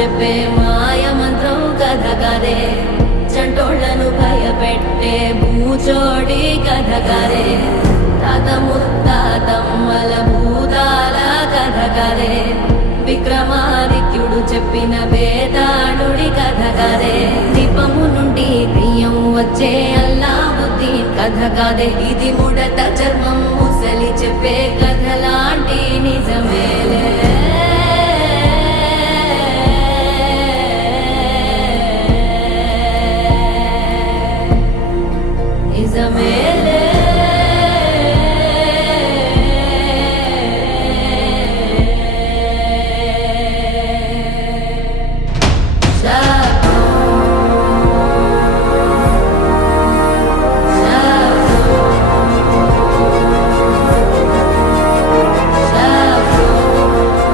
చెప్పే మాయ మంత్రం కథ కదే, చంటోళ్లను భయపెట్టే భూచోడి కథ కదే, తాత ముత్తాతమ్మల భూతాల కథ కదే, విక్రమాదిత్యుడు చెప్పిన వేదాళుడి కథ కదే, దీపము నుండి బియ్యం వచ్చే అల్లావుద్దీన్ కథ కదే, ఇది ముడత చర్మం ముసలి చెప్పే కథ లాంటి నిజమే.